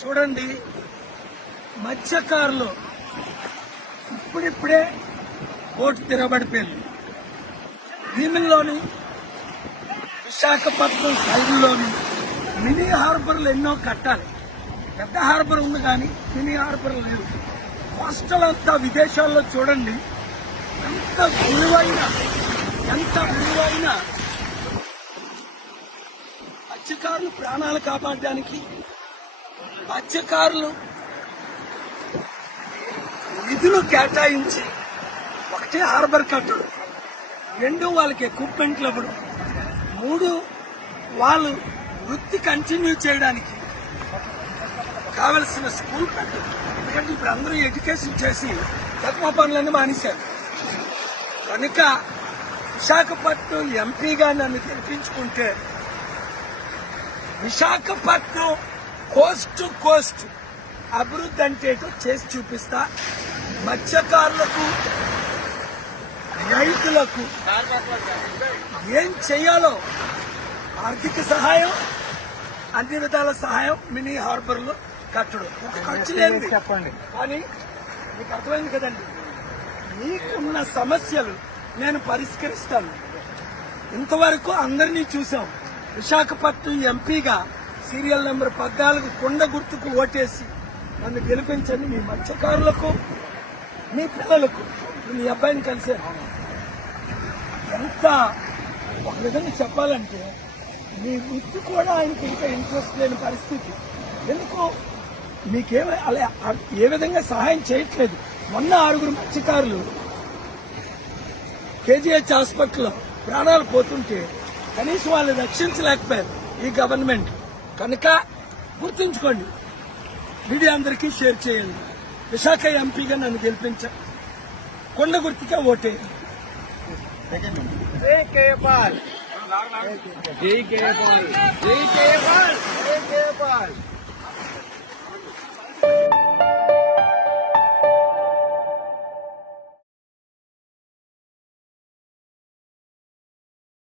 చూడండి మత్స్యకారులు ఇప్పుడిప్పుడే బోటు తిరగబడిపోయింది భీమిల్లోని విశాఖపట్నం సైడ్లోని మినీ హార్బర్లు ఎన్నో కట్టాలి పెద్ద హార్బర్ ఉంది కానీ మినీ హార్బర్ లేదు హాస్టల్ అంతా విదేశాల్లో చూడండి ఎంత విలువైన ఎంత విలువైన మత్స్యకారులు ప్రాణాలు కాపాడడానికి మత్స్యకారులు నిధులు కేటాయించి ఒకటే హార్బర్ కట్టడు రెండు వాళ్ళకి ఎక్విప్మెంట్లు ఇవ్వడం మూడు వాళ్ళు వృత్తి కంటిన్యూ చేయడానికి కావలసిన స్కూల్ పెట్టారు ఎందుకంటే ఇప్పుడు అందరూ ఎడ్యుకేషన్ చేసి తక్కువ పనులన్నీ మానేశారు కనుక విశాఖపట్నం ఎంపీగా నన్ను తెప్పించుకుంటే విశాఖపట్నం కోస్ట్ టు కోస్ట్ అభివృద్ధి అంటే చేసి చూపిస్తా మత్స్యకారులకు రైతులకు ఏం చేయాలో ఆర్థిక సహాయం అన్ని విధాల సహాయం మినీ లో కట్టడం ఖర్చు లేదు చెప్పండి కానీ మీకు అర్థమైంది కదండి మీకున్న సమస్యలు నేను పరిష్కరిస్తాను ఇంతవరకు అందరినీ చూసాం విశాఖపట్నం ఎంపీగా సీరియల్ నెంబర్ పద్నాలుగు కొండ గుర్తుకు ఓటేసి నన్ను గెలిపించండి మీ మత్స్యకారులకు మీ పిల్లలకు మీ అబ్బాయిని కలిసే ఎంత ఒక విధంగా చెప్పాలంటే మీ వృత్తి కూడా ఆయనకి ఇంకా ఇంట్రెస్ట్ లేని పరిస్థితి ఎందుకు మీకేమో అలా ఏ విధంగా సహాయం చేయట్లేదు మొన్న ఆరుగురు మత్స్యకారులు కేజీహెచ్ హాస్పిటల్లో ప్రాణాలు పోతుంటే కనీసం వాళ్ళు రక్షించలేకపోయారు ఈ గవర్నమెంట్ కనుక గుర్తుంచుకోండి మీడియా అందరికీ షేర్ చేయండి విశాఖ ఎంపీగా నన్ను గెలిపించండి కొండ గుర్తుగా ఓటేయండి जय केपाल जय केपाल जय केपाल जय केपाल